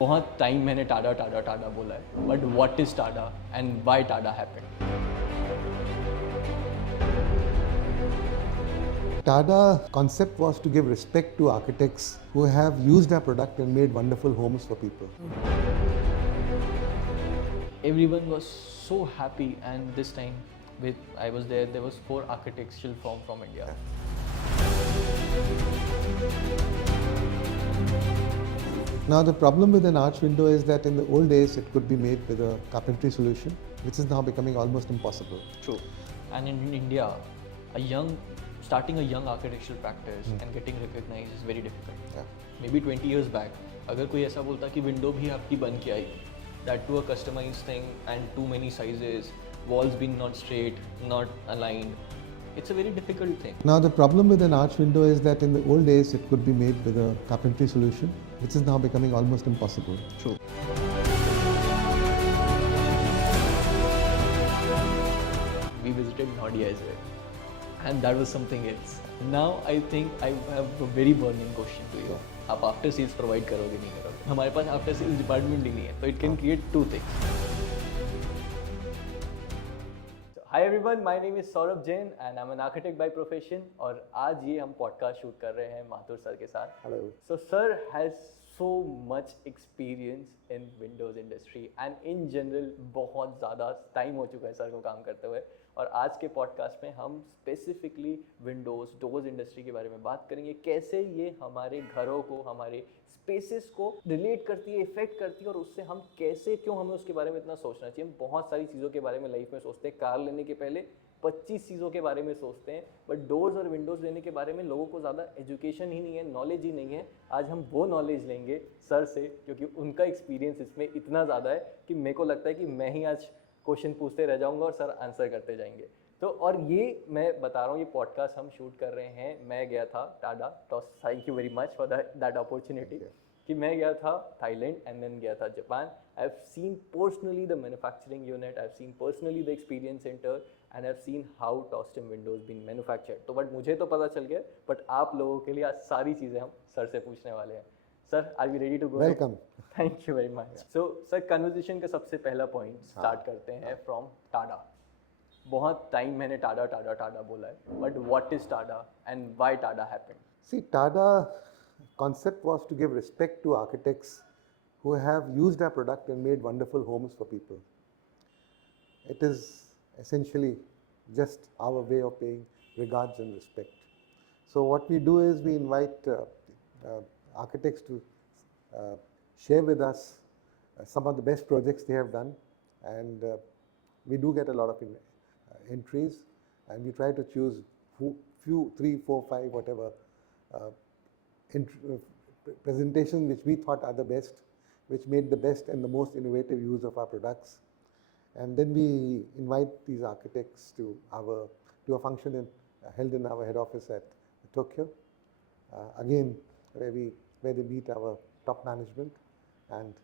बहुत टाइम मैंने टाडा टाडा टाडा बोला है, but what is Tada and why Tada happened? Tada concept was to give respect to architects who have used our product and made wonderful homes for people. Everyone was so happy, and this time I was there. There was 4 architectural firm from India. Now the problem with an arch window is that in the old days it could be made with a carpentry solution, which is now becoming almost impossible. True. And in India, starting a young architectural practice and getting recognized is very difficult. Yeah. Maybe 20 years back, अगर कोई ऐसा बोलता कि window भी आपकी बन के आई, that to a customized thing and too many sizes, walls being not straight, not aligned, it's a very difficult thing. Now the problem with an arch window is that in the old days it could be made with a carpentry solution, which is now becoming almost impossible. True. We visited Nadia as well, and that was something else. Now I think I have a very burning question to you. आप after cells provide करोगे नहीं करोगे? हमारे पास after sales department ही नहीं है, तो it can create two things. Hi everyone, my name is Saurabh Jain and I am an architect by profession. और आज ये हम पॉडकास्ट शूट कर रहे हैं माथुर सर के साथ. Hello. So sir has so much experience in Windows industry and in general बहुत ज़्यादा टाइम हो चुका है सर को काम करते हुए. और आज के पॉडकास्ट में हम स्पेसिफिकली विंडोज़ डोर्स इंडस्ट्री के बारे में बात करेंगे, कैसे ये हमारे घरों को, हमारे स्पेसेस को रिलेट करती है, इफेक्ट करती है, और उससे हम कैसे, क्यों हमें उसके बारे में इतना सोचना चाहिए. हम बहुत सारी चीज़ों के बारे में लाइफ में सोचते हैं. कार लेने के पहले 25 चीज़ों के बारे में सोचते हैं, बट डोर्स और विंडोज़ लेने के बारे में लोगों को ज़्यादा एजुकेशन ही नहीं है, नॉलेज ही नहीं है. आज हम वो नॉलेज लेंगे सर से, क्योंकि उनका एक्सपीरियंस इसमें इतना ज़्यादा है कि मेरे को लगता है कि मैं ही आज क्वेश्चन पूछते रह जाऊंगा और सर आंसर करते जाएंगे. तो और ये मैं बता रहा हूँ, ये पॉडकास्ट हम शूट कर रहे हैं. मैं गया था टाडा, thank you very much for that opportunity, कि मैं गया था थाईलैंड एंड देन गया था Japan. I have seen personally the manufacturing unit, I have seen personally the experience centre, and I have seen how Tostem windows been manufactured. तो but मुझे तो पता चल गया, बट आप लोगों के लिए आज सारी चीज़ें हम सर से पूछने वाले हैं. Sir, are we ready to go? Welcome. Thank you very much. So sir, conversation का सबसे पहला पॉइंट स्टार्ट करते हैं फ्रॉम टाडा. बहुत टाइम मैंने टाडा टाडा टाडा बोला है, but what is Tada and why Tada happened? See, Tada concept was to give respect to architects who have used our product and made wonderful homes for people. It is essentially just our way of paying regards and respect. So what we do is we invite architects to share with us some of the best projects they have done, and we do get a lot of entries, and we try to choose few 3, 4, 5 whatever presentations which we thought are the best, which made the best and the most innovative use of our products. And then we invite these architects to a function held in our head office at Tokyo, again where they meet our top management, and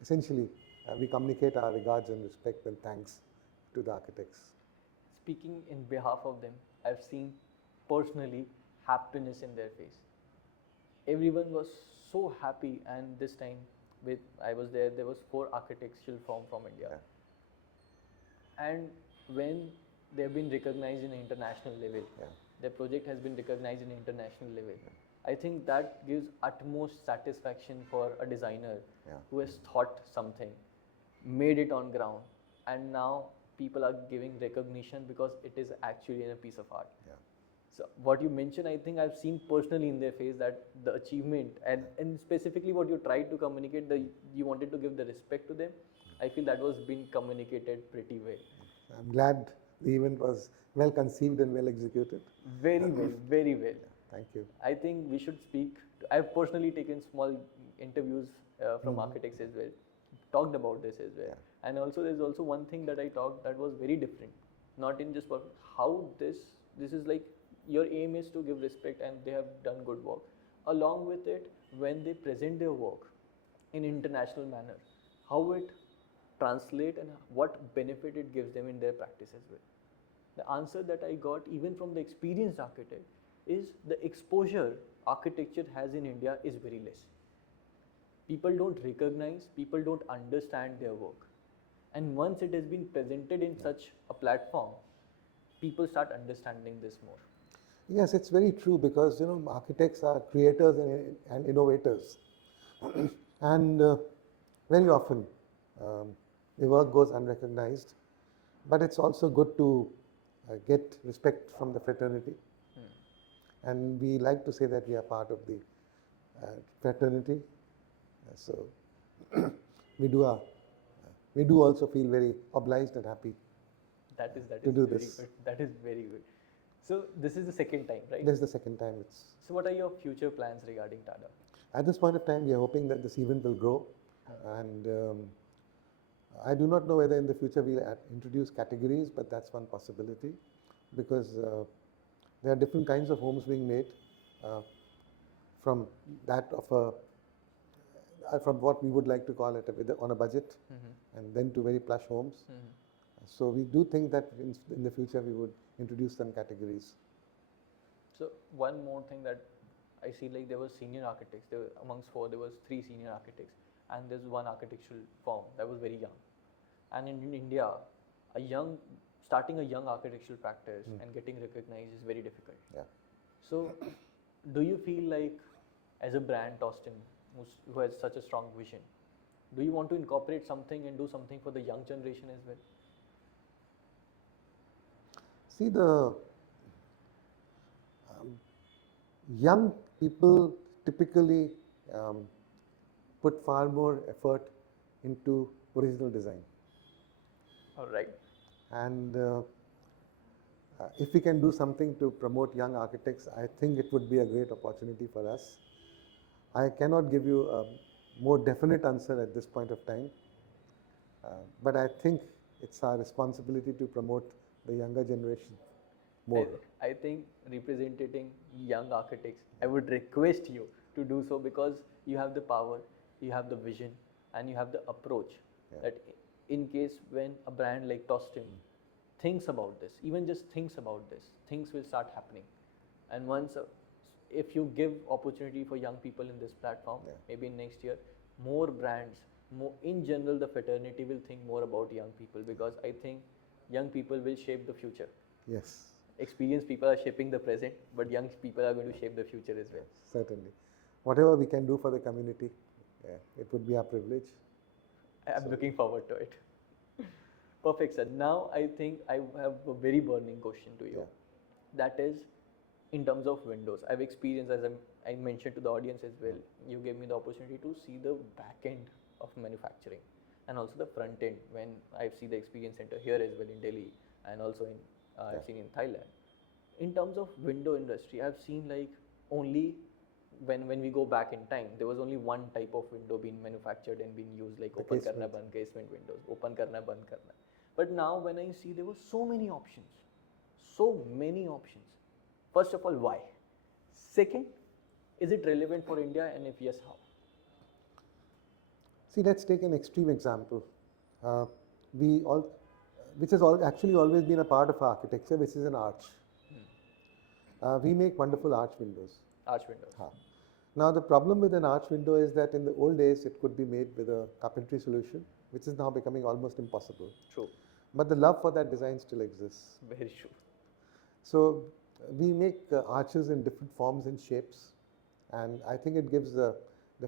essentially we communicate our regards and respect and thanks to the architects. Speaking in behalf of them, I've seen personally happiness in their face. Everyone was so happy, and this time I was there. There was 4 architectural firm from India, and when they've been recognized in an international level, their project has been recognized in an international level. I think that gives utmost satisfaction for a designer who has thought something, made it on ground, and now people are giving recognition because it is actually a piece of art. So what you mentioned, I think I've seen personally in their face that the achievement and specifically what you tried to communicate, you wanted to give the respect to them. I feel that was being communicated pretty well. I'm glad the event was well conceived and well executed. Very well, very well. Thank you. I think we should speak. I've personally taken small interviews from architects as well, talked about this as well. And also there's also one thing that I talked that was very different, not in just how this is like your aim is to give respect and they have done good work. Along with it, when they present their work in international manner, how it translate and what benefit it gives them in their practice as well. The answer that I got even from the experienced architect is the exposure architecture has in India is very less. people don't recognize, people don't understand their work. And once it has been presented in such a platform, people start understanding this more. Yes, it's very true because architects are creators and innovators, and very often the work goes unrecognized. But it's also good to get respect from the fraternity, and we like to say that we are part of the fraternity. So we do our, we do also feel very obliged and happy. That is To do very this. good. That is very good. So this is the second time, right? This is the second time it's. So what are your future plans regarding Tada? At this point of time, we are hoping that this event will grow, and I do not know whether in the future we'll introduce categories, but that's one possibility, because there are different kinds of homes being made, from that of from what we would like to call it on a budget, and then to very plush homes. So we do think that in the future we would introduce some categories. So one more thing that I see, like there were senior architects. There were, amongst four, there was 3 senior architects, and there's one architectural firm that was very young. And in India, starting a young architectural practice and getting recognized is very difficult. Yeah. So, do you feel like, as a brand, Tostem, who has such a strong vision, do you want to incorporate something and do something for the young generation as well? See, the young people typically put far more effort into original design. All right. And if we can do something to promote young architects, I think it would be a great opportunity for us. I cannot give you a more definite answer at this point of time, but I think it's our responsibility to promote the younger generation more. I think representing young architects, I would request you to do so, because you have the power, you have the vision, and you have the approach. That in case when a brand like Tostem thinks about this, even just thinks about this, things will start happening. And once, if you give opportunity for young people in this platform, maybe next year, more brands, in general, the fraternity will think more about young people, because I think young people will shape the future. Yes. Experienced people are shaping the present, but young people are going to shape the future as well. Certainly. Whatever we can do for the community, it would be our privilege. I'm looking forward to it. Perfect, sir. Now I think I have a very burning question to you. That is, in terms of windows. I've experienced, as I mentioned to the audience as well, you gave me the opportunity to see the back end of manufacturing and also the front end when I've seen the experience center here as well in Delhi, and also in I've seen in Thailand. In terms of window industry, I've seen like only when we go back in time, there was only one type of window being manufactured and being used, like open karna band casement windows, open karna band karna. But now when I see, there were so many options, so many options. First of all, why? Second, is it relevant for India, and if yes, how? See, let's take an extreme example. Which has actually always been a part of architecture, which is an arch. We make wonderful arch windows. Arch windows. Now, the problem with an arch window is that in the old days, it could be made with a carpentry solution, which is now becoming almost impossible. True. But the love for that design still exists. Very true. So, we make arches in different forms and shapes, and I think it gives the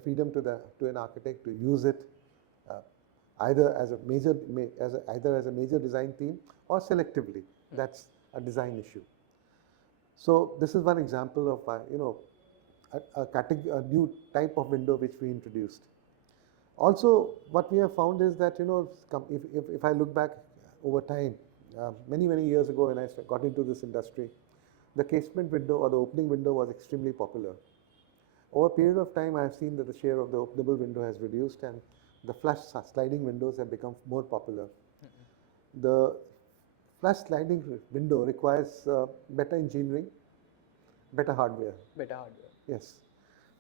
freedom to an architect to use it either as a major design theme or selectively. That's a design issue. So this is one example of a new type of window which we introduced. Also, what we have found is that if I look back over time, many years ago when I got into this industry, the casement window or the opening window was extremely popular. Over a period of time, I have seen that the share of the openable window has reduced, and the flush sliding windows have become more popular. The flush sliding window requires better engineering, better hardware. Better hardware. Yes.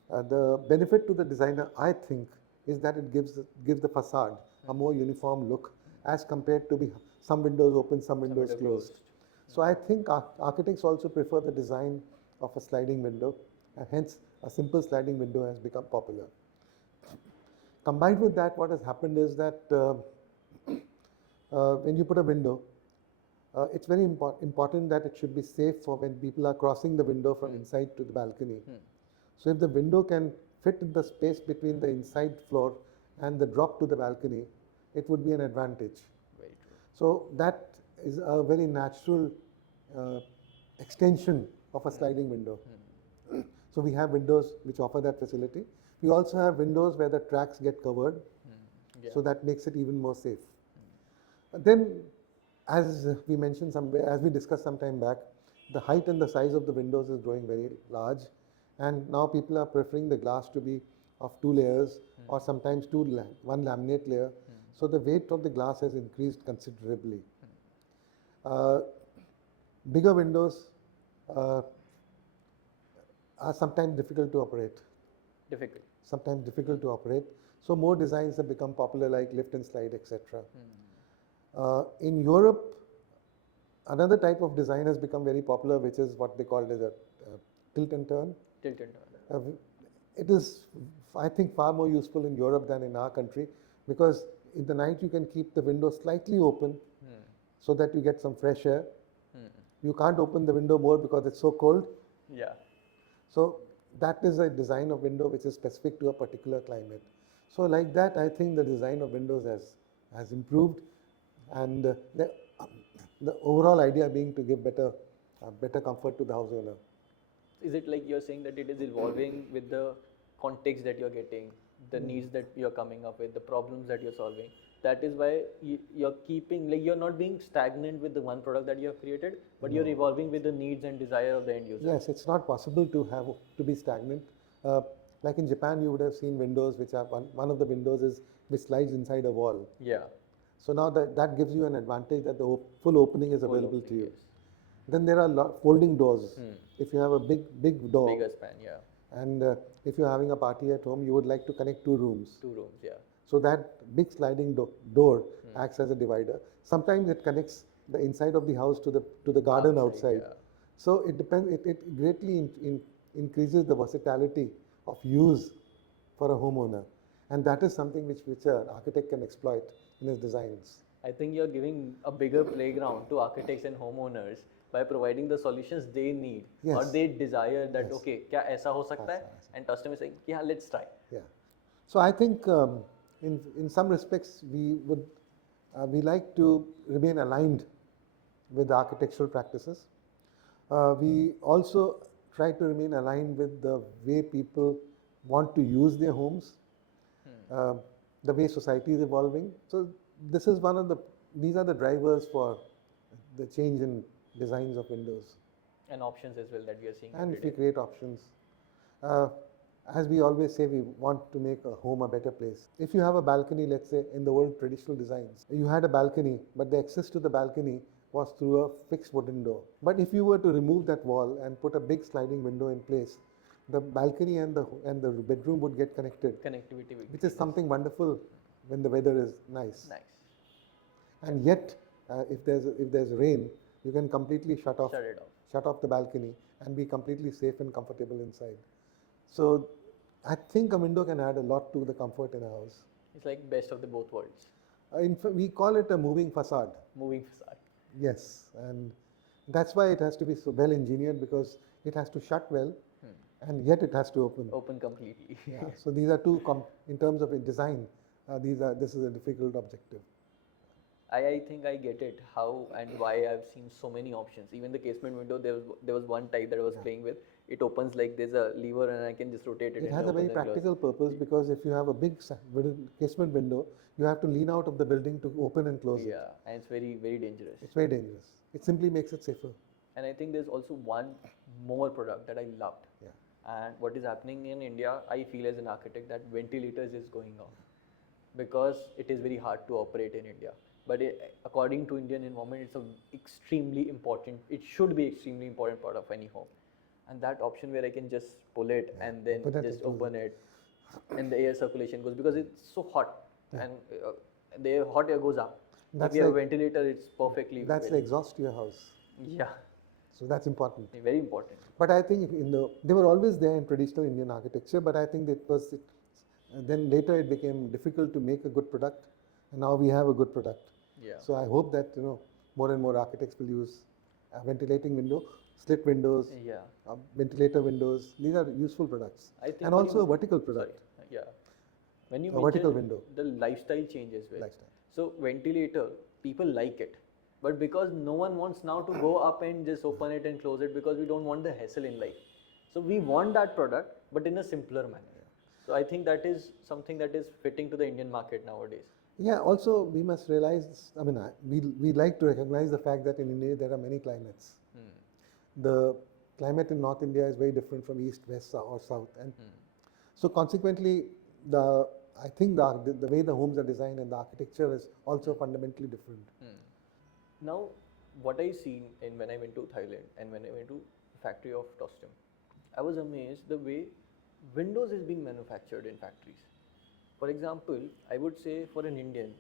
The benefit to the designer, I think, is that it gives the facade a more uniform look as compared to some windows open, some windows closed. So I think architects also prefer the design of a sliding window, and hence a simple sliding window has become popular. Combined with that, what has happened is that when you put a window, it's very important that it should be safe for when people are crossing the window from inside to the balcony. So if the window can fit in the space between the inside floor and the drop to the balcony, it would be an advantage. Very true. So that is a very natural extension of a sliding window. So we have windows which offer that facility. We also have windows where the tracks get covered, so that makes it even more safe. Then, as we mentioned as we discussed some time back, the height and the size of the windows is growing very large, and now people are preferring the glass to be of 2 layers or sometimes one laminate layer. So the weight of the glass has increased considerably. Bigger windows are sometimes difficult to operate. Sometimes difficult to operate. So more designs have become popular, like lift and slide, etc. In Europe, another type of design has become very popular, which is what they call as a tilt and turn. It is, I think, far more useful in Europe than in our country, because in the night you can keep the window slightly open so that you get some fresh air. You can't open the window more because it's so cold. So that is a design of window which is specific to a particular climate. So like that, I think the design of windows has improved, and the overall idea being to give better comfort to the house owner. Is it like you're saying that it is evolving with the context that you're getting, the needs that you're coming up with, the problems that you're solving? That is why you're keeping, like, you're not being stagnant with the one product that you have created, but you're evolving with the needs and desire of the end user. Yes, it's not possible to be stagnant. Like in Japan, you would have seen windows which are one of the windows which slides inside a wall. So now that gives you an advantage that the full opening is available to you. Then there are folding doors. If you have a big door, bigger span, and if you're having a party at home, you would like to connect 2 rooms. So that big sliding door acts as a divider. Sometimes it connects the inside of the house to the garden outside. So it depends. It greatly increases the versatility of use for a homeowner, and that is something which an architect can exploit in his designs. I think you're giving a bigger playground to architects and homeowners by providing the solutions they need or they desire. That okay, क्या ऐसा हो सकता है? And Tostem is saying, yeah, let's try. So I think in some respects we like to remain aligned with the architectural practices. We also try to remain aligned with the way people want to use their homes, the way society is evolving. So these are the drivers for the change in designs of windows. And options as well that we are seeing. And we create options. As we always say, we want to make a home a better place. If you have a balcony, let's say in the old traditional designs, you had a balcony, but the access to the balcony was through a fixed wooden door. But if you were to remove that wall and put a big sliding window in place, the balcony and the bedroom would get connected. Connectivity, which is something wonderful when the weather is nice. And yet, if there's rain, you can completely shut off the balcony and be completely safe and comfortable inside. So I think a window can add a lot to the comfort in a house. It's like best of the both worlds. In fact, we call it a moving facade. Yes, and that's why it has to be so well engineered, because it has to shut well, and yet it has to open. Open completely. So these are two, in terms of design, this is a difficult objective. I think I get it, how and why I've seen so many options. Even the casement window, there was one type that I was playing with. It opens like there's a lever and I can just rotate it. It has a very practical purpose, because if you have a big casement window, you have to lean out of the building to open and close it. And it's very, very dangerous. It's very dangerous. It simply makes it safer. And I think there's also one more product that I loved. And what is happening in India, I feel as an architect, that ventilators is going off, because it is very hard to operate in India. But according to Indian environment, it's it should be extremely important part of any home. And that option where I can just pull it and then open it and the air circulation goes, because it's so hot and the hot air goes up. If you have a ventilator, it's perfectly. That's the exhaust to your house. So that's important. Very important. But I think they were always there in traditional Indian architecture, but I think And then later it became difficult to make a good product, and now we have a good product. Yeah. So I hope that more and more architects will use a ventilating window, slit windows, Yeah. ventilator windows. These are useful products, I think and what also a you, vertical product, sorry, yeah. When you a vertical mentioned window the lifestyle change as well. lifestyle. So ventilator, people like it. But because no one wants now to go up and just open it and close it because we don't want the hassle in life. So we want that product, but in a simpler manner. So I think that is something that is fitting to the Indian market nowadays. Yeah. Also, we must realize. I mean, we like to recognize the fact that in India there are many climates. The climate in North India is very different from east, west, or south, and so consequently, I think the way the homes are designed and the architecture is also fundamentally different. Now, what I seen in when I went to Thailand and when I went to factory of Tostem, I was amazed the way windows is being manufactured in factories. For example, I would say for an Indian,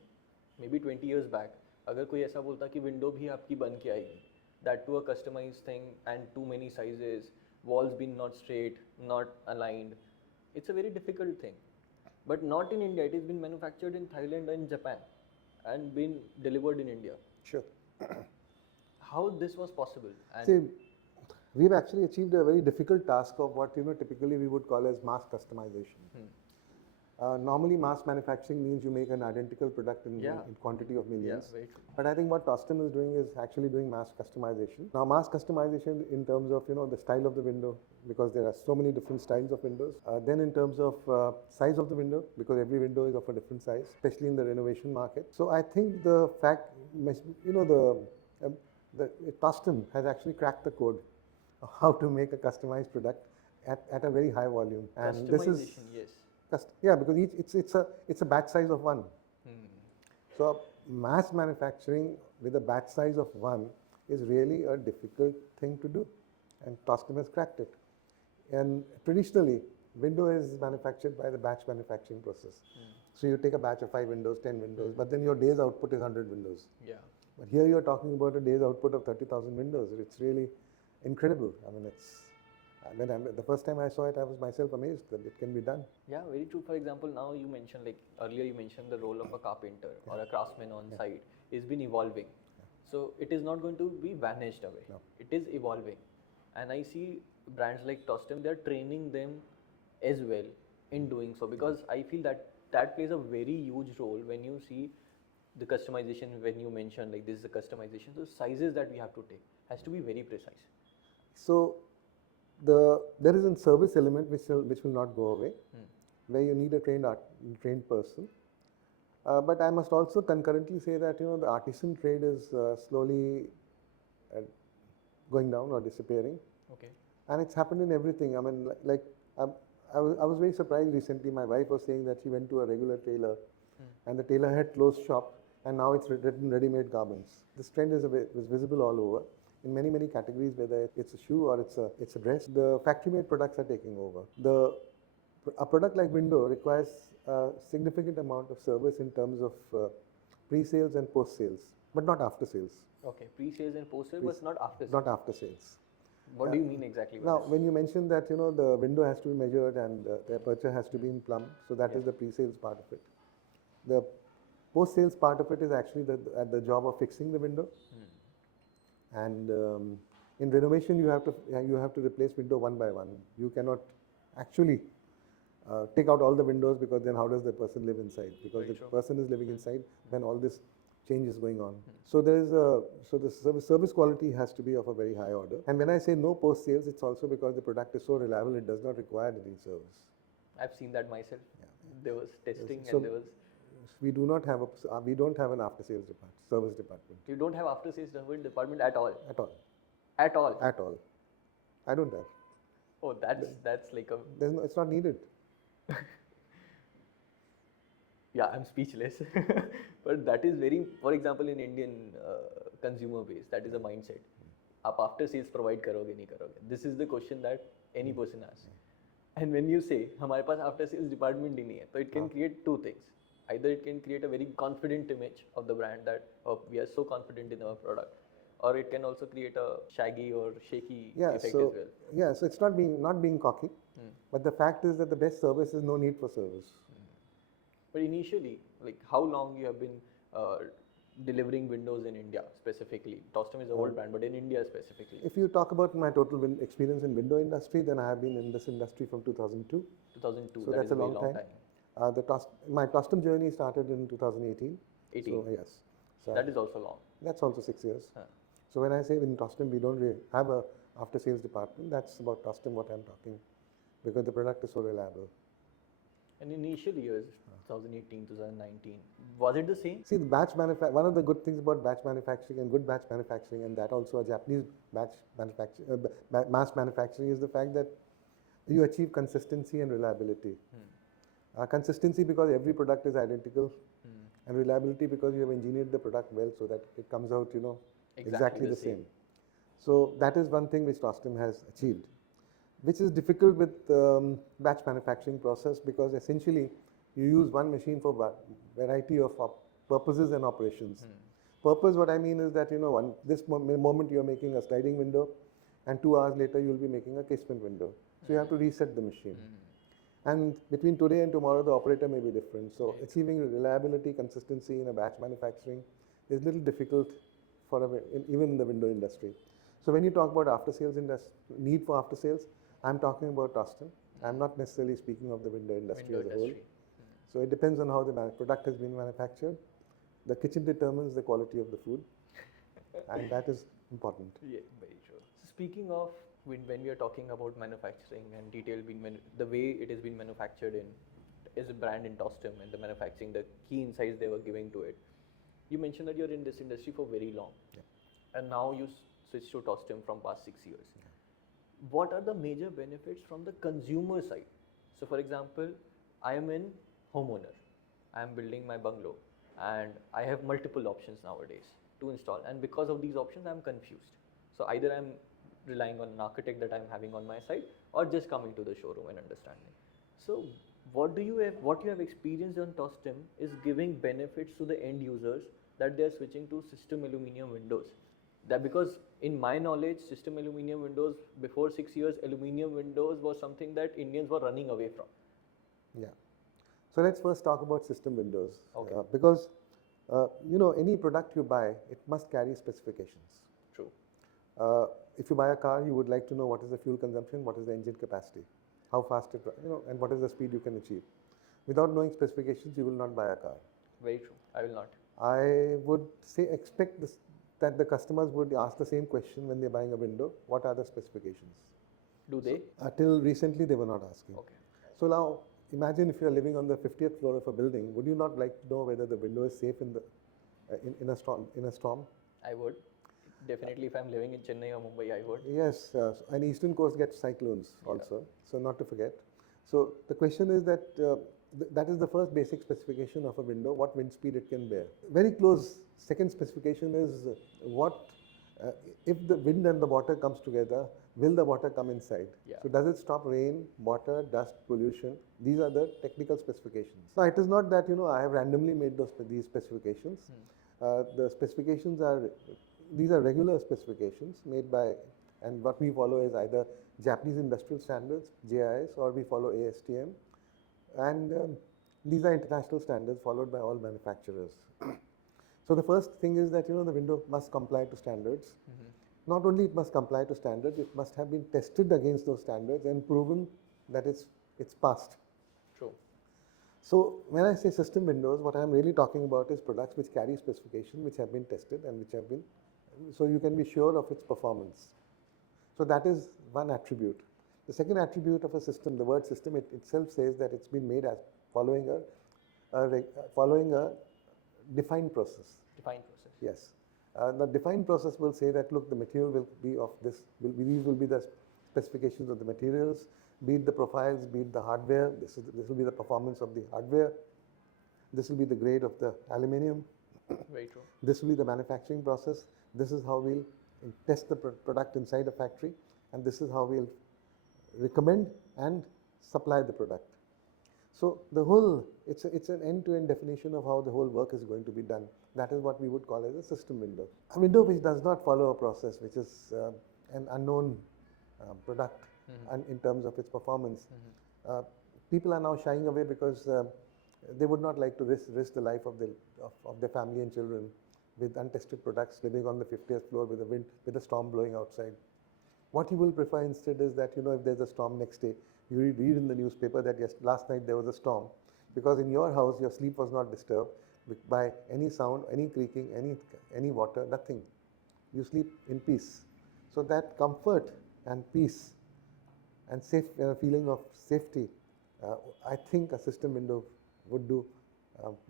maybe 20 years back, अगर कोई ऐसा बोलता कि window भी आपकी बन के आएगी, that to a customized thing and too many sizes, walls being not straight, not aligned, it's a very difficult thing. But not in India. It has been manufactured in Thailand and Japan, and been delivered in India. Sure. How this was possible? And See, we've actually achieved a very difficult task of what typically we would call as mass customization. Normally, mass manufacturing means you make an identical product in quantity of millions. very true. But I think what Tostem is doing is actually doing mass customization. Now, mass customization in terms of the style of the window, because there are so many different styles of windows. Then in terms of size of the window, because every window is of a different size, especially in the renovation market. So I think the fact, the Tostem has actually cracked the code of how to make a customized product at a very high volume. And this is Customization, yes. yeah, because it's a batch size of one. So mass manufacturing with a batch size of one is really a difficult thing to do, and Tostem has cracked it. And traditionally, window is manufactured by the batch manufacturing process. So you take a batch of 5 windows, 10 windows, but then your day's output is 100 windows. Yeah. But here you're talking about a day's output of 30,000 windows. It's really incredible. I mean, the first time I saw it, I was myself amazed that it can be done. Yeah, very true. For example, now you mentioned, like earlier you mentioned the role of a carpenter or a craftsman on site is been evolving. So it is not going to be vanished away. No. It is evolving. And I see brands like Tostem, they're training them as well in doing so, because I feel that plays a very huge role when you see the customization. When you mention like this is the customization, the sizes that we have to take has to be very precise. So there is a service element which will not go away, where you need a trained person. But I must also concurrently say that the artisan trade is slowly going down or disappearing. Okay. And it's happened in everything. I mean, I was very surprised recently. My wife was saying that she went to a regular tailor, and the tailor had closed shop, and now it's written ready-made garments. This trend is visible all over in many categories, whether it's a shoe or it's a dress. The factory-made products are taking over. A product like window requires a significant amount of service in terms of pre-sales and post-sales, but not after-sales. Okay, pre-sales and post-sales, but not after sales. Not after-sales. What do you mean exactly? Now, when you mention that the window has to be measured and the aperture has to be in plumb, so that is the pre-sales part of it. The post-sales part of it is actually the job of fixing the window. And in renovation, you have to replace window one by one. You cannot actually take out all the windows, because then how does the person live inside? Because the person is living inside when all this change is going on. So the service quality has to be of a very high order. And when I say no post sales, it's also because the product is so reliable, it does not require any service. I've seen that myself. Yeah. There was testing So and there was. We don't have an after sales service department. You don't have after sales department at all. At all. At all. At all. I don't have. Oh, that's like a. It's not needed. Yeah, I'm speechless. But that is very, for example, in Indian consumer base, that is a mindset. आप after sales provide करोगे नहीं करोगे? This is the question that any person asks. And when you say हमारे पास after sales department ही नहीं है, so it can create two things. Either it can create a very confident image of the brand that we are so confident in our product, or it can also create a shaggy or shaky effect as well. Yeah, so it's not being cocky, but the fact is that the best service is no need for service. But initially, like how long you have been uh, delivering windows in India specifically? Tostem is an old brand, but in India specifically, If you talk about my total experience in window industry, then I have been in this industry from 2002. 2002. So That that's is a a very long long time. time. My Tostem journey started in 2018. 18. So yes. So That is also long. that's also 6 years. Huh. So when I say in Tostem we don't really have a after sales department, that's about Tostem what I'm talking, because the product is so reliable. And initial years, 2018, 2019, was it the same? See, the one of the good things about batch manufacturing and good batch manufacturing, and that also a Japanese batch manufacturing, mass manufacturing, is the fact that you achieve consistency and reliability. Consistency because every product is identical, and reliability because you have engineered the product well so that it comes out, exactly the same. So that is one thing which Tostem has achieved, which is difficult with batch manufacturing process, because essentially you use one machine for variety of purposes and operations. Purpose, what I mean is that this moment you are making a sliding window, and 2 hours later you will be making a casement window. So you have to reset the machine. And between today and tomorrow, the operator may be different. So achieving reliability, consistency in a batch manufacturing is a little difficult even in the window industry. So when you talk about after sales need for after sales, I'm talking about Tostem. I'm not necessarily speaking of the window industry as a whole. So it depends on how the product has been manufactured. The kitchen determines the quality of the food, and that is important. Yeah, very true. So speaking of when we are talking about manufacturing and detail the way it has been manufactured is a brand in Tostem and the manufacturing, the key insights they were giving to it. You mentioned that you're in this industry for very long, and now you switched to Tostem from past 6 years. What are the major benefits from the consumer side? So for example, I am in homeowner, I am building my bungalow, and I have multiple options nowadays to install, and because of these options I'm confused. So either I'm relying on an architect that I'm having on my side, or just coming to the showroom and understanding. So what you have experienced on Tostem is giving benefits to the end users, that they are switching to system aluminum windows. That because in my knowledge, system aluminum windows before 6 years, aluminum windows was something that Indians were running away from. Yeah. So let's first talk about system windows. Okay. Because any product you buy, it must carry specifications. True. If you buy a car, you would like to know what is the fuel consumption, what is the engine capacity, how fast it, and what is the speed you can achieve. Without knowing specifications, you will not buy a car. Very true. I will not. I would expect that the customers would ask the same question when they're buying a window. What are the specifications? Do they? Till recently, they were not asking. Okay. So now, imagine if you're living on the 50th floor of a building, would you not like to know whether the window is safe in a storm? I would. Definitely, if I'm living in Chennai or Mumbai, I would. Yes, and Eastern Coast gets cyclones also, so not to forget. So the question is that that is the first basic specification of a window, what wind speed it can bear. Very close, second specification is if the wind and the water comes together, will the water come inside? Yeah. So does it stop rain, water, dust, pollution? These are the technical specifications. Now it is not that I have randomly made these specifications. The specifications these are regular specifications made by, and what we follow is either Japanese industrial standards, JIS, or we follow ASTM, and these are international standards followed by all manufacturers. So the first thing is that the window must comply to standards. Not only it must comply to standards, it must have been tested against those standards and proven that it's passed. True. So when I say system windows, what I'm really talking about is products which carry specification, which have been tested and which have been, so you can be sure of its performance. So that is one attribute. The second attribute of a system, the word system, it itself says that it's been made as following a defined process. Defined process. Yes. The defined process will say that, look, the material will be of this, these will be the specifications of the materials, be it the profiles, be it the hardware, this will be the performance of the hardware, this will be the grade of the aluminium. Very true. This will be the manufacturing process. This is how we'll test the product inside a factory, and this is how we'll recommend and supply the product. So the whole, it's an end-to-end definition of how the whole work is going to be done. That is what we would call as a system window. A window which does not follow a process, which is an unknown product in terms of its performance. People are now shying away because they would not like to risk the life of their family and children with untested products, living on the 50th floor with a storm blowing outside. What you will prefer instead is that, if there's a storm next day, you read in the newspaper that yes, last night there was a storm, because in your house your sleep was not disturbed by any sound, any creaking, any water, nothing. You sleep in peace. So that comfort and peace and feeling of safety, I think a system window would do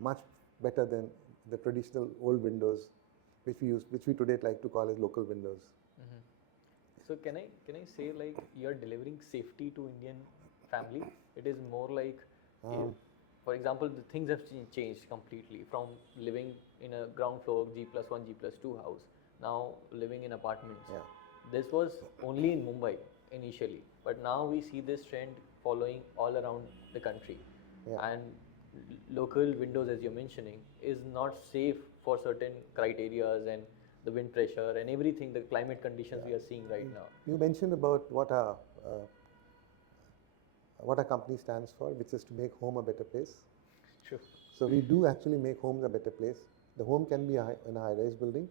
much better than the traditional old windows, which we today like to call as local windows. Mm-hmm. So can I say, like, you're delivering safety to Indian family? It is more like, for example, the things have changed completely from living in a ground floor G+1, G+2 house, now living in apartments. Yeah. This was only in Mumbai initially, but now we see this trend following all around the country. Yeah. And local windows, as you're mentioning, is not safe for certain criterias and the wind pressure and everything, the climate conditions we are seeing right now. You mentioned about what our company stands for, which is to make home a better place. True. So we do actually make homes a better place. The home can be in a high-rise building,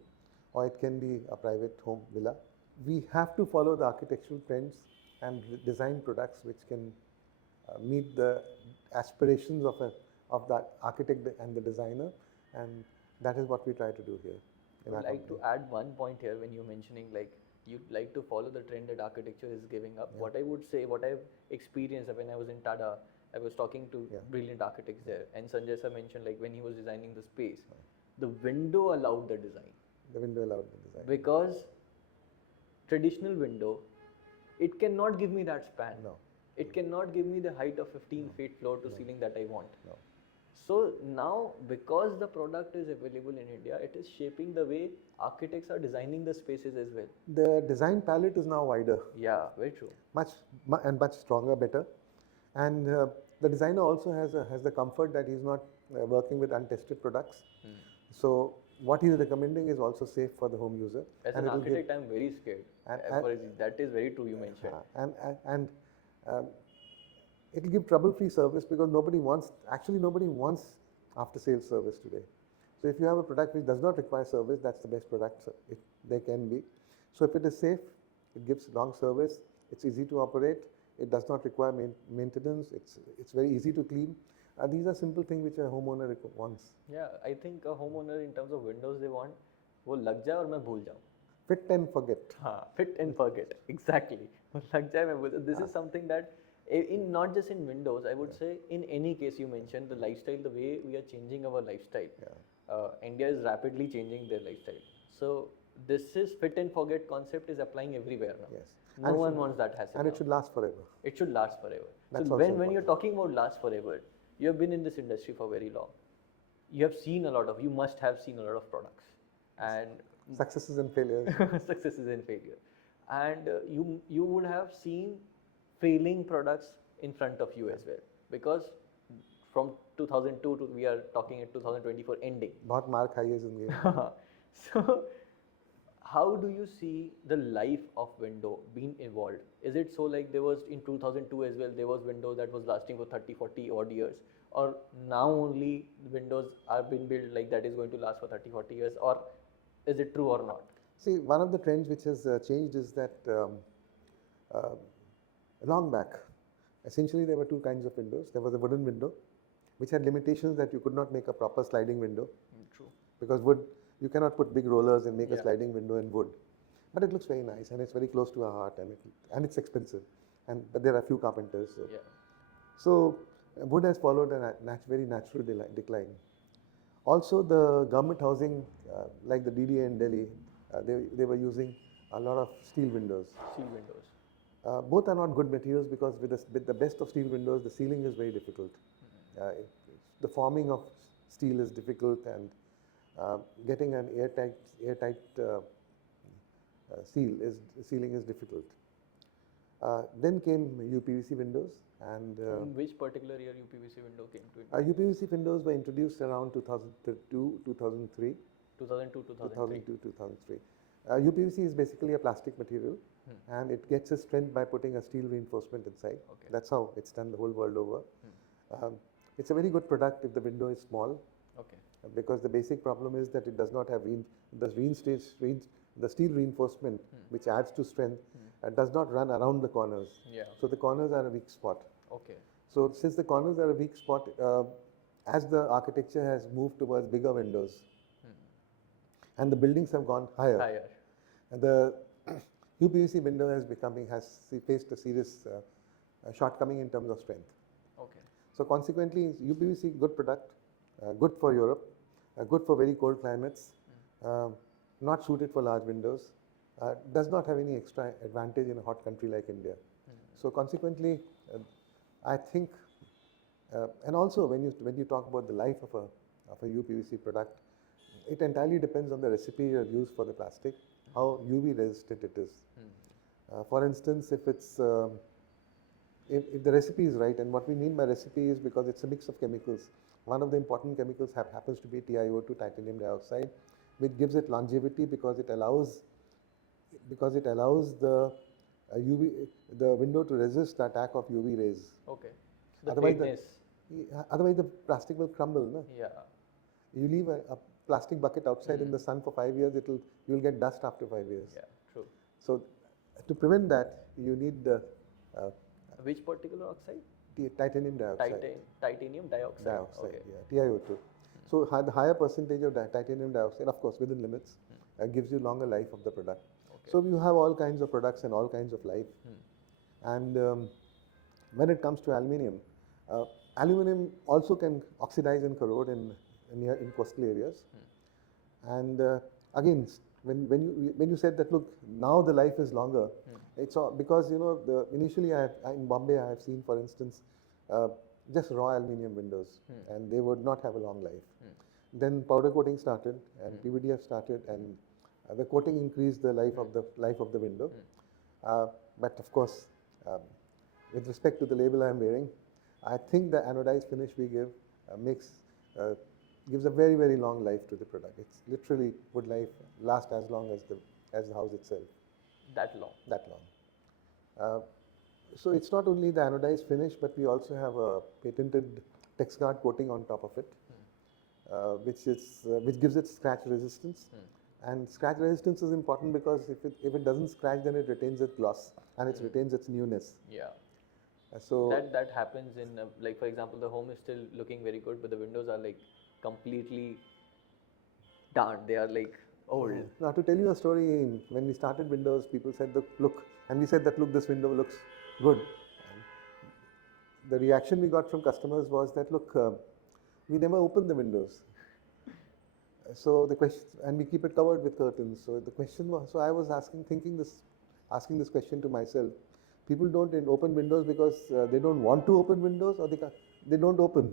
or it can be a private home villa. We have to follow the architectural trends and design products which can meet the aspirations of the architect and the designer, and that is what we try to do here. I would like to add one point here when you're mentioning, like, you'd like to follow the trend that architecture is giving up. Yeah. What I would say, what I've experienced when I was in Tada, I was talking to brilliant architects there, and Sanjay Sir mentioned, like, when he was designing the space, the window allowed the design. The window allowed the design. Because traditional window, it cannot give me that span. No. It cannot give me the height of 15 feet floor to ceiling that I want. No. So now, because the product is available in India, it is shaping the way architects are designing the spaces as well. The design palette is now wider. Yeah, very true. Much stronger, better. And the designer also has the comfort that he's not working with untested products. So what he's recommending is also safe for the home user. As an architect, I'm very scared. That is very true, you mentioned. And it will give trouble-free service, because nobody wants after-sales service today. So if you have a product which does not require service, that's the best product there can be. So if it is safe, it gives long service, it's easy to operate, it does not require maintenance, it's very easy to clean. These are simple things which a homeowner wants. Yeah, I think a homeowner, in terms of windows, they want, wo lag jaye aur main bhul jaऊं. Fit and forget. Fit and forget, exactly. Lag jaye main bhul jaऊं. This is something that, in not just in windows, I would say in any case, you mentioned the lifestyle, the way we are changing our lifestyle. India is rapidly changing their lifestyle. So this is fit and forget concept is applying everywhere now. Yes. No one wants that hassle. And it should last forever. It should last forever. That's so when you're talking about last forever, you have been in this industry for very long. You must have seen a lot of products. And successes and failures. Successes and failure. And you would have seen failing products in front of you as well, because from 2002 to we are talking at 2024 ending. बहुत मार खाई है जिंदगी. So how do you see the life of window being evolved? Is it so like there was in 2002 as well, there was windows that was lasting for 30-40 odd years, or now only windows are being built like that is going to last for 30-40 years, or is it true or not? See, one of the trends which has changed is that long back, essentially there were two kinds of windows. There was a wooden window, which had limitations that you could not make a proper sliding window. True. Because wood, you cannot put big rollers and make a sliding window in wood. But it looks very nice, and it's very close to our heart, and it's expensive. But there are few carpenters. So wood has followed a very natural decline. Also, the government housing, like the DDA in Delhi, they were using a lot of steel windows. Both are not good materials, because with the best of steel windows, the sealing is very difficult. The forming of steel is difficult, and getting an airtight sealing is difficult. Then came UPVC windows, and in which particular year UPVC window came to India? UPVC windows were introduced around 2002, 2003. 2003. UPVC is basically a plastic material, and it gets its strength by putting a steel reinforcement inside. That's how it's done the whole world over. It's a very good product if the window is small, Okay. because the basic problem is that it does not have the steel reinforcement, which adds to strength, does not run around the corners. Yeah. So the corners are a weak spot. Okay. So since the corners are a weak spot, as the architecture has moved towards bigger windows, and the buildings have gone higher, Higher. and the UPVC window has faced a serious shortcoming in terms of strength. Okay. So consequently, UPVC, good product, good for Europe, good for very cold climates, not suited for large windows, does not have any extra advantage in a hot country like India. So consequently, I think, and also when you talk about the life of a UPVC product, it entirely depends on the recipe you have used for the plastic, how UV resistant it is. For instance, if the recipe is right, and what we mean by recipe is because it's a mix of chemicals. One of the important chemicals happens to be TiO2, titanium dioxide, which gives it longevity because it allows the window to resist the attack of UV rays. Okay. The Otherwise, thickness. otherwise the plastic will crumble. No? Yeah. You leave a plastic bucket outside in the sun for 5 years, you'll get dust after 5 years. Yeah. True. So to prevent that, you need the Which particular oxide? titanium dioxide. Titanium dioxide. Dioxide, Okay. yeah, TiO2. So the higher percentage of titanium dioxide, of course, within limits, gives you longer life of the product. Okay. So you have all kinds of products and all kinds of life. And when it comes to aluminium, aluminum also can oxidize and corrode in coastal areas. And again, when you said that, look, now the life is longer, it's all because initially in Bombay I have seen, for instance, just raw aluminium windows, and they would not have a long life. Then powder coating started, and PVDF started, and the coating increased the life of the window. But of course, with respect to the label I am wearing, I think the anodized finish we give gives a very, very long life to the product. It's literally would last as long as the house itself. That long. That long. So it's not only the anodized finish, but we also have a patented TexGuard coating on top of it, which gives it scratch resistance. And scratch resistance is important because if it doesn't scratch, then it retains its gloss and it retains its newness. Yeah. So that happens in like, for example, the home is still looking very good, but the windows are like completely dark. They are like old. Now, to tell you a story, when we started windows, people said, look, and we said that, look, this window looks good. And the reaction we got from customers was that, look, we never open the windows. So the question, and we keep it covered with curtains. So the question was, so I was asking this question to myself. People don't open windows because they don't want to open windows, or they don't open.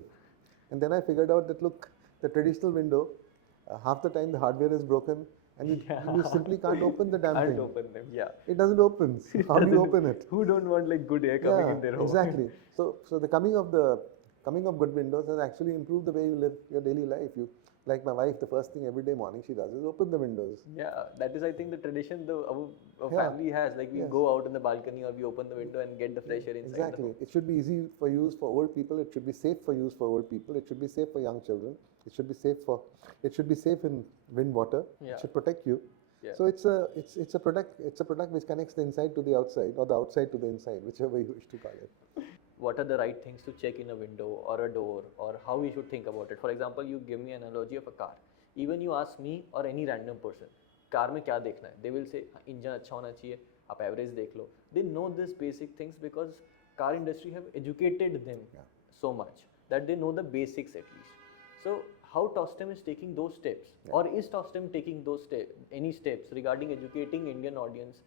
And then I figured out that, look, the traditional window, half the time the hardware is broken, and you simply can't open the damn thing. Can't open them. Yeah. It doesn't open. So how do you open it? Who don't want like good air coming in their home? Exactly. So the coming of good windows has actually improved the way you live your daily life. Like my wife, the first thing every day morning she does is open the windows. Yeah, that is, I think, the tradition our family has. Like we go out in the balcony or we open the window and get the fresh air inside. Exactly. It should be easy for use for old people. It should be safe for use for old people. It should be safe for young children. It should be safe in wind, water. Yeah. It should protect you. Yeah. So it's a product which connects the inside to the outside, or the outside to the inside, whichever you wish to call it. What are the right things to check in a window or a door, or how we should think about it? For example, you give me an analogy of a car. Even you ask me or any random person, car में क्या देखना है? They will say engine अच्छा होना चाहिए, आप average देख लो. They know these basic things because car industry have educated them so much that they know the basics at least. So how Tostem is taking those steps, or is Tostem taking any steps regarding educating Indian audience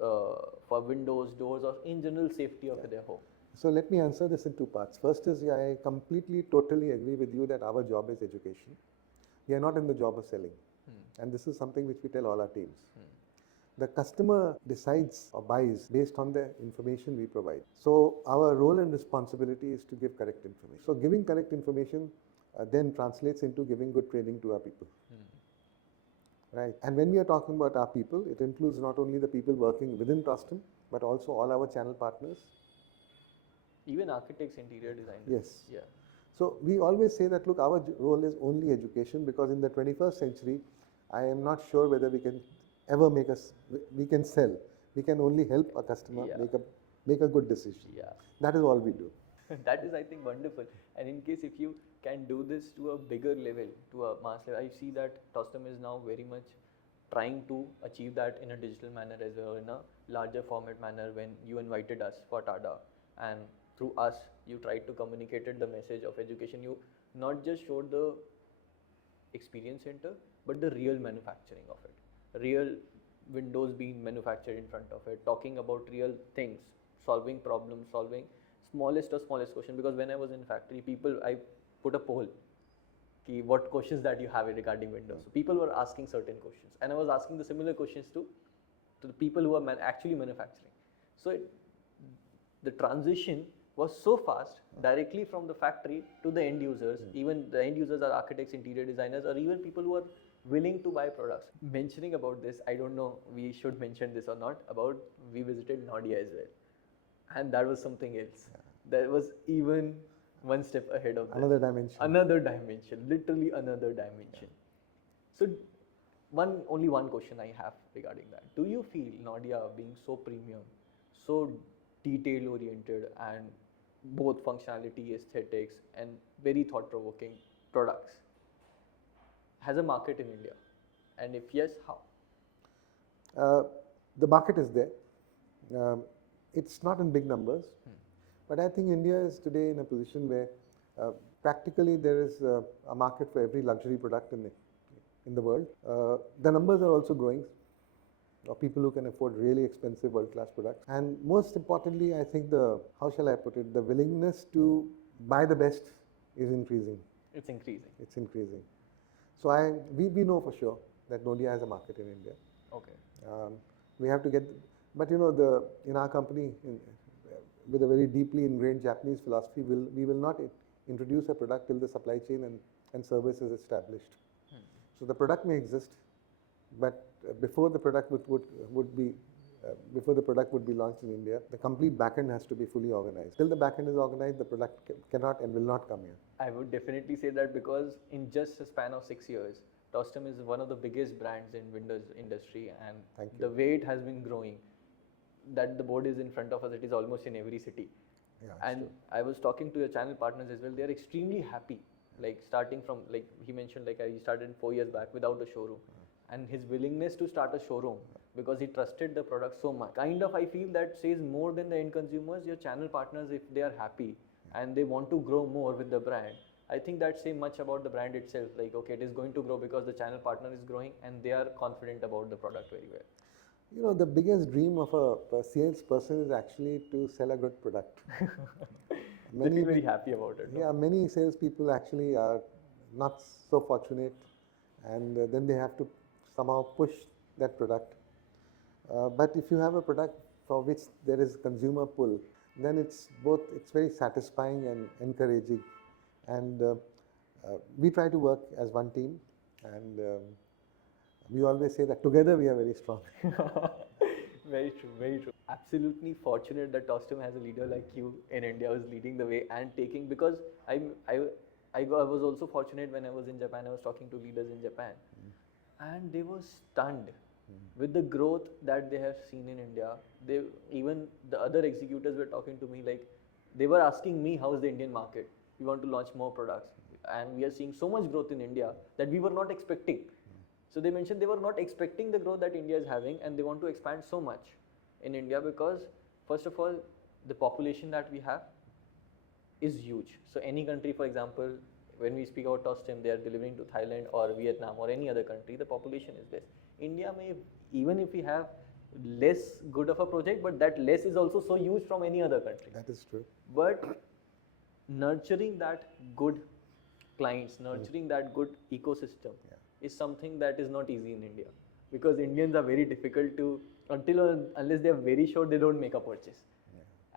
for windows, doors, or in general safety of their home? So let me answer this in two parts. First is, I completely, totally agree with you that our job is education. We are not in the job of selling. And this is something which we tell all our teams. The customer decides or buys based on the information we provide. So our role and responsibility is to give correct information. So giving correct information then translates into giving good training to our people. Right. And when we are talking about our people, it includes not only the people working within Tostem, but also all our channel partners. Even architects, interior designers. Yes. Yeah. So we always say that, look, our role is only education, because in the 21st century, I am not sure whether we can ever we can sell. We can only help a customer Yeah. make a good decision. Yeah. That is all we do. That is, I think, wonderful. And in case if you can do this to a bigger level, to a mass level, I see that Tostem is now very much trying to achieve that in a digital manner as well, in a larger format manner. When you invited us for Tada, and through us, you tried to communicate the message of education. You not just showed the experience center, but the real manufacturing of it, real windows being manufactured in front of it, talking about real things, solving problems, solving smallest question. Because when I was in factory, I put a poll ki what questions that you have regarding windows. So people were asking certain questions, and I was asking the similar questions to the people who are actually manufacturing. So the transition was so fast, directly from the factory to the end users. Even the end users are architects, interior designers, or even people who are willing to buy products. Mentioning about this, I don't know we should mention this or not, about we visited Noida as well, and that was something else. That was even one step ahead of Another dimension. Another dimension, literally another dimension. So only one question I have regarding that. Do you feel Noida being so premium, so detail oriented, and both functionality, aesthetics, and very thought provoking products, has a market in India? And if yes, how? The market is there. It's not in big numbers, but I think India is today in a position where practically there is a market for every luxury product in the world. The numbers are also growing of people who can afford really expensive world-class products. And most importantly, I think how shall I put it, the willingness to buy the best is increasing. It's increasing. It's increasing. So we know for sure that Noida has a market in India. Okay. We have to get, but you know, in our company, with a very deeply ingrained Japanese philosophy, we will not introduce a product till the supply chain and service is established. So the product may exist, but before the product would be launched in India, the complete backend has to be fully organized. Till the backend is organized, the product cannot and will not come here. I would definitely say that, because in just a span of 6 years, Tostem is one of the biggest brands in Windows industry, and the way it has been growing, that the board is in front of us, it is almost in every city. Yeah, and true. I was talking to your channel partners as well. They are extremely happy. Like starting from, like he mentioned, like he started 4 years back without a showroom, and his willingness to start a showroom because he trusted the product so much. Kind of, I feel that says more than the end consumers. Your channel partners, if they are happy and they want to grow more with the brand, I think that says much about the brand itself. Like, okay, it is going to grow because the channel partner is growing and they are confident about the product very well. You know, the biggest dream of a salesperson is actually to sell a good product. They feel very happy about it. Yeah, many salespeople actually are not so fortunate, and then they have to somehow push that product. But if you have a product for which there is consumer pull, then it's very satisfying and encouraging. And we try to work as one team, and we always say that together we are very strong. Very true, very true. Absolutely fortunate that Tostem has a leader like you in India who's leading the way and taking, because I was also fortunate when I was in Japan. I was talking to leaders in Japan, and they were stunned with the growth that they have seen in India. Even the other executives were talking to me, like they were asking me, how is the Indian market? We want to launch more products, and we are seeing so much growth in India that we were not expecting. So they mentioned they were not expecting the growth that India is having, and they want to expand so much in India because, first of all, the population that we have is huge. So any country, for example, when we speak about Tostem, they are delivering to Thailand or Vietnam or any other country, the population is less. India may, even if we have less good of a project, but that less is also so huge from any other country. That is true. But nurturing that good clients, nurturing that good ecosystem is something that is not easy in India, because Indians are very difficult to, unless they are very sure, they don't make a purchase.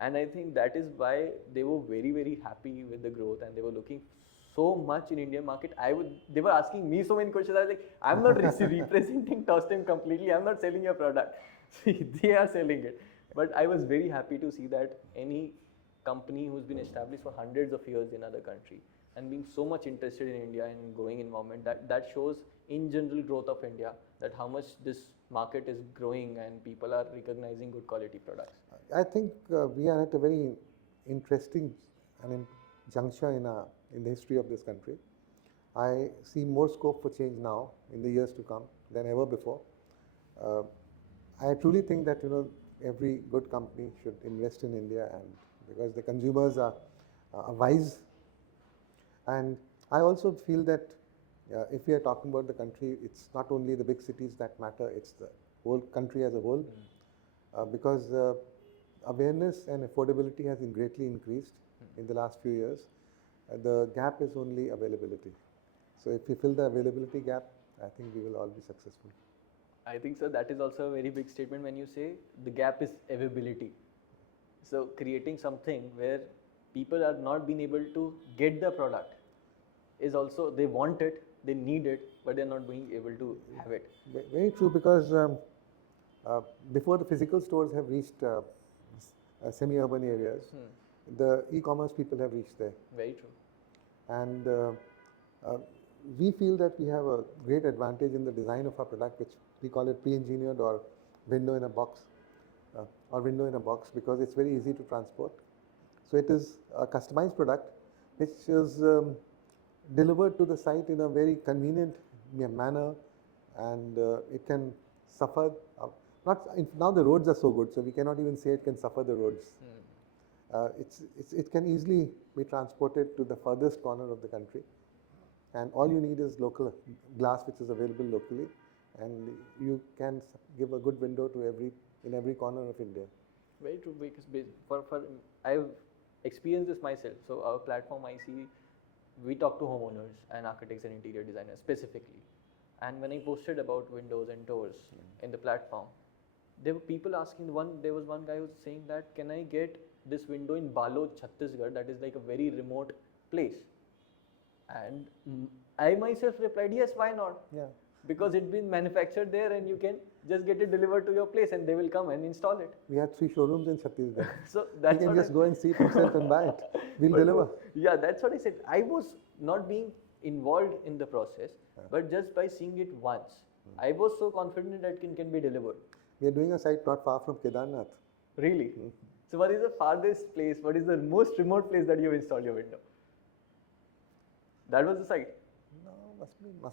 And I think that is why they were very, very happy with the growth, and they were looking so much in Indian market. They were asking me so many questions. I was like, I'm not representing Tostem completely. I'm not selling your product. They are selling it. But I was very happy to see that any company who's been established for hundreds of years in other country and being so much interested in India and growing environment, that shows in general growth of India, that how much this market is growing and people are recognizing good quality products. I think we are at a very interesting juncture in the history of this country. I see more scope for change now in the years to come than ever before. I truly think that every good company should invest in India, and because the consumers are wise, and I also feel that if we are talking about the country, it's not only the big cities that matter; it's the whole country as a whole, because awareness and affordability has greatly increased in the last few years. The gap is only availability. So if we fill the availability gap, I think we will all be successful. I think so. That is also a very big statement when you say the gap is availability. So creating something where people are not being able to get the product is also, they want it, they need it, but they're not being able to have it. Very true, because before the physical stores have reached semi-urban areas, the e-commerce people have reached there. Very true. And we feel that we have a great advantage in the design of our product, which we call it pre-engineered or window in a box, because it's very easy to transport. So it is a customized product which is delivered to the site in a very convenient manner, and it can suffer. Now the roads are so good, so we cannot even say it can suffer the roads. It can easily be transported to the furthest corner of the country, and all you need is local glass, which is available locally, and you can give a good window to in every corner of India. Very true, because I've experienced this myself. So our platform, I see, we talk to homeowners and architects and interior designers specifically. And when I posted about windows and doors in the platform, there were people asking, there was one guy who was saying that, can I get this window in Balod, Chhattisgarh, that is like a very remote place? And I myself replied, yes, why not? Yeah. Because it's been manufactured there and you can just get it delivered to your place and they will come and install it. We have 3 showrooms in Chhattisgarh. So that's you can just go and see it yourself and buy it. We'll deliver. Yeah, that's what I said. I was not being involved in the process, but just by seeing it once, I was so confident that it can be delivered. We are doing a site not far from Kedarnath. Really? So what is the farthest place, what is the most remote place that you have installed your window? That was the site? No,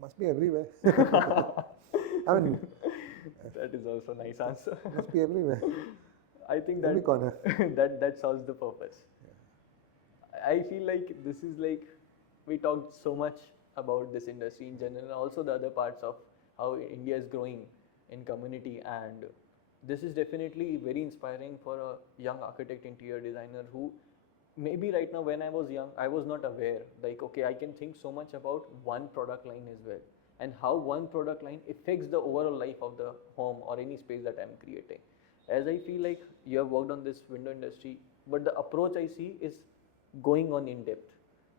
must be everywhere. I mean, that is also a nice answer. Must be everywhere. I think every corner. that solves the purpose. Yeah. I feel like this is like, we talked so much about this industry in general, and also the other parts of how India is growing in community, and this is definitely very inspiring for a young architect, interior designer who maybe right now, when I was young, I was not aware, like, okay, I can think so much about one product line as well, and how one product line affects the overall life of the home or any space that I'm creating. As I feel like you have worked on this window industry, but the approach I see is going on in depth.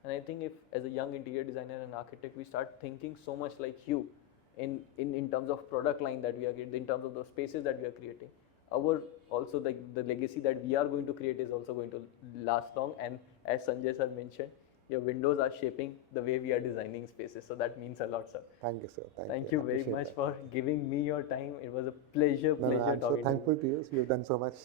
And I think if as a young interior designer and architect, we start thinking so much like you in terms of product line that we are creating, in terms of the spaces that we are creating, our also the legacy that we are going to create is also going to last long. And as Sanjay sir mentioned, your windows are shaping the way we are designing spaces. So that means a lot, sir. Thank you, sir. Thank you very much for giving me your time. It was a pleasure I'm talking so thankful to you. You've done so much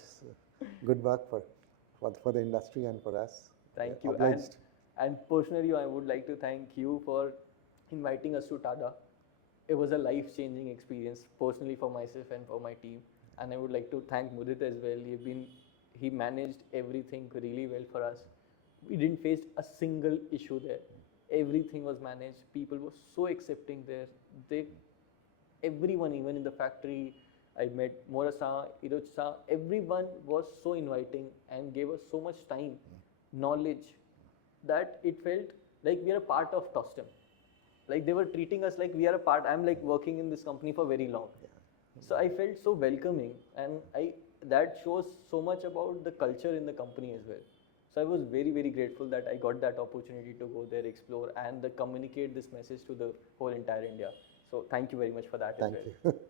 good work for the industry and for us. Thank you. Obliged. And personally, I would like to thank you for inviting us to Tada. It was a life-changing experience personally for myself and for my team. And I would like to thank Mudit as well. He managed everything really well for us. We didn't face a single issue there. Everything was managed. People were so accepting there. Everyone, even in the factory, I met Morasa, Irocha, everyone was so inviting and gave us so much time, knowledge, that it felt like we are a part of Tostem. Like they were treating us like we are a part. I'm like working in this company for very long. Yeah. So I felt so welcoming, and that shows so much about the culture in the company as well. So I was very, very grateful that I got that opportunity to go there, explore, and communicate this message to the whole entire India. So thank you very much for that as well. Thank you.